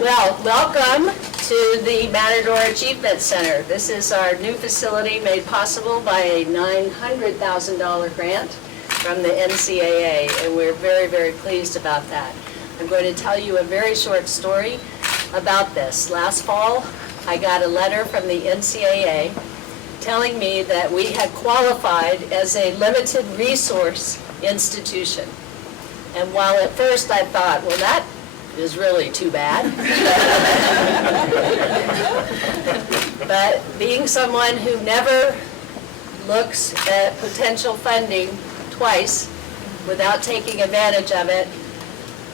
Well, welcome to the Matador Achievement Center. This is our new facility made possible by a $900,000 grant from the NCAA, and we're very, very pleased about that. I'm going to tell you a very short story about this. Last fall, I got a letter from the NCAA telling me that we had qualified as a limited resource institution. And while at first I thought, well, that is really too bad. But being someone who never looks at potential funding twice without taking advantage of it,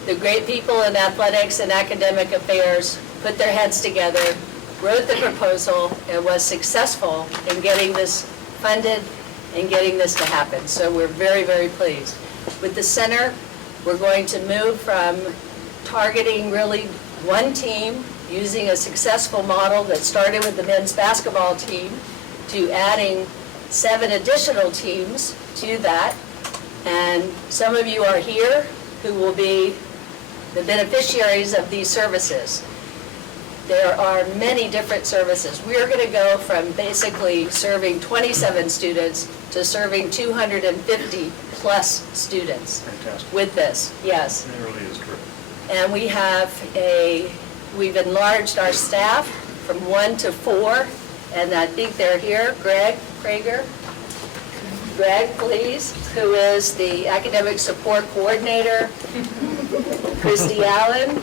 the great people in athletics and academic affairs put their heads together, wrote the proposal, and was successful in getting this funded and getting this to happen. So we're very, very pleased. With the center, we're going to move from targeting really one team, using a successful model that started with the men's basketball team, to adding 7 additional teams to that. And some of you are here who will be the beneficiaries of these services. There are many different services. We are going to go from basically serving 27 students to serving 250 plus students. Fantastic. With this, yes. It really is true. And we've enlarged our staff from 1 to 4, and I think they're here. Greg Prager. Greg, please, who is the academic support coordinator. Christy Allen,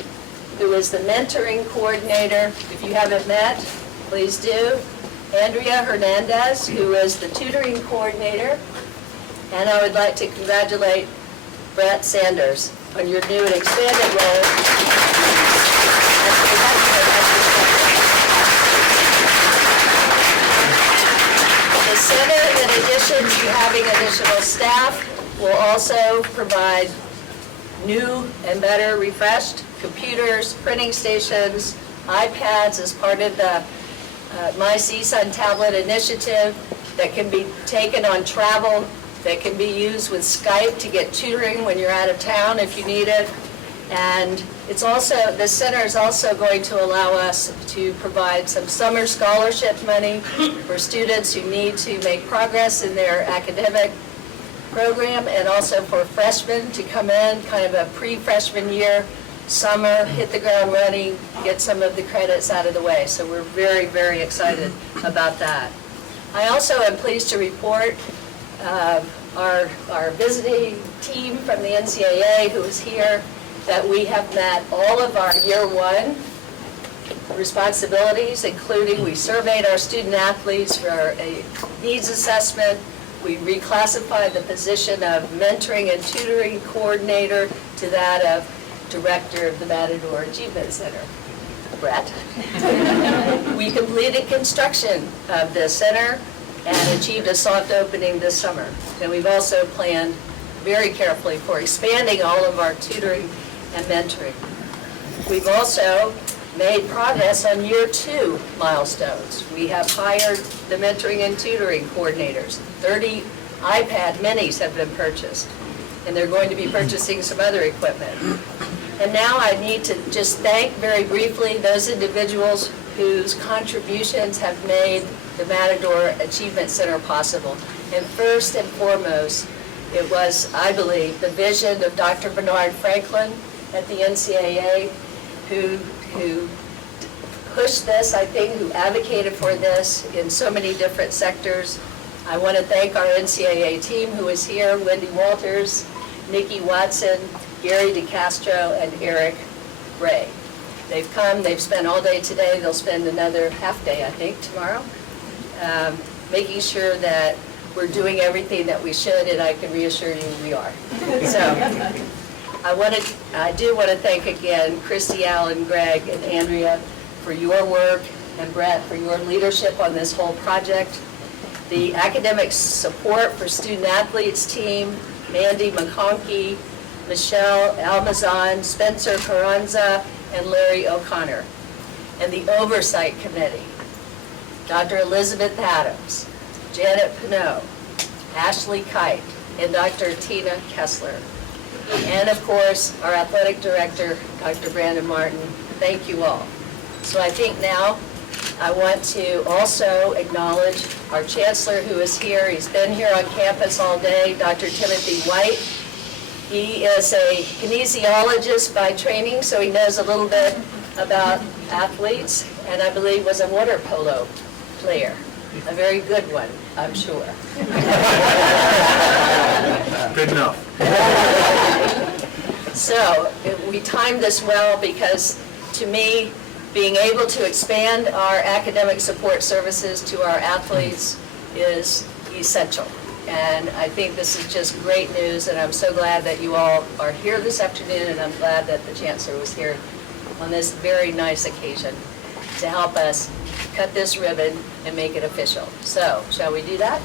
who is the mentoring coordinator. If you haven't met, please do. Andrea Hernandez, who is the tutoring coordinator. And I would like to congratulate Brett Sanders on your new and expanded role. The center, in addition to having additional staff, will also provide new and better refreshed computers, printing stations, iPads as part of the My CSUN tablet initiative that can be taken on travel, that can be used with Skype to get tutoring when you're out of town if you need it. And it's also, the center is also going to allow us to provide some summer scholarship money for students who need to make progress in their academic program, and also for freshmen to come in, kind of a pre-freshman year, summer, hit the ground running, get some of the credits out of the way. So we're very, very excited about that. I also am pleased to report our visiting team from the NCAA who is here, that we have met all of our year 1 responsibilities, including we surveyed our student athletes for a needs assessment. We reclassified the position of mentoring and tutoring coordinator to that of director of the Matador Achievement Center. Brett. We completed construction of the center and achieved a soft opening this summer. And we've also planned very carefully for expanding all of our tutoring and mentoring. We've also made progress on year 2 milestones. We have hired the mentoring and tutoring coordinators. 30 iPad minis have been purchased, and they're going to be purchasing some other equipment. And now I need to just thank very briefly those individuals whose contributions have made the Matador Achievement Center possible. And first and foremost, it was, I believe, the vision of Dr. Bernard Franklin at the NCAA, who pushed this, I think, who advocated for this in so many different sectors. I want to thank our NCAA team who is here, Wendy Walters, Nikki Watson, Gary DeCastro, and Eric Ray. They've come, they've spent all day today, they'll spend another half day, I think, tomorrow, making sure that we're doing everything that we should, and I can reassure you we are. So I do want to thank again Christy Allen, Greg, and Andrea for your work, and Brett for your leadership on this whole project. The academic support for student athletes team, Mandy McConkey, Michelle Almazan, Spencer Carranza, and Larry O'Connor. And the oversight committee, Dr. Elizabeth Adams, Janet Pinot, Ashley Kite, and Dr. Tina Kessler. and of course, our athletic director, Dr. Brandon Martin. Thank you all. So I think now I want to also acknowledge our chancellor who is here. He's been here on campus all day, Dr. Timothy White. He is a kinesiologist by training, so he knows a little bit about athletes, and I believe was a water polo player. A very good one, I'm sure. Good enough. So we timed this well because, to me, being able to expand our academic support services to our athletes is essential. And I think this is just great news, and I'm so glad that you all are here this afternoon, and I'm glad that the Chancellor was here on this very nice occasion to help us cut this ribbon and make it official. So, shall we do that?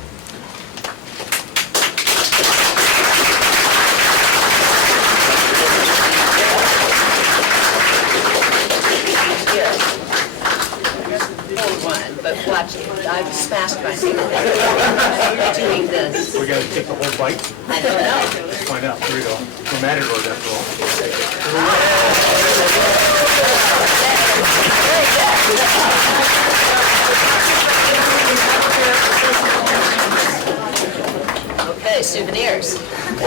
But watch it. I've smashed my finger doing this. We're going to take the whole bite? I don't know. Let's find out. Here we go. We're Matadors after all. Okay, souvenirs.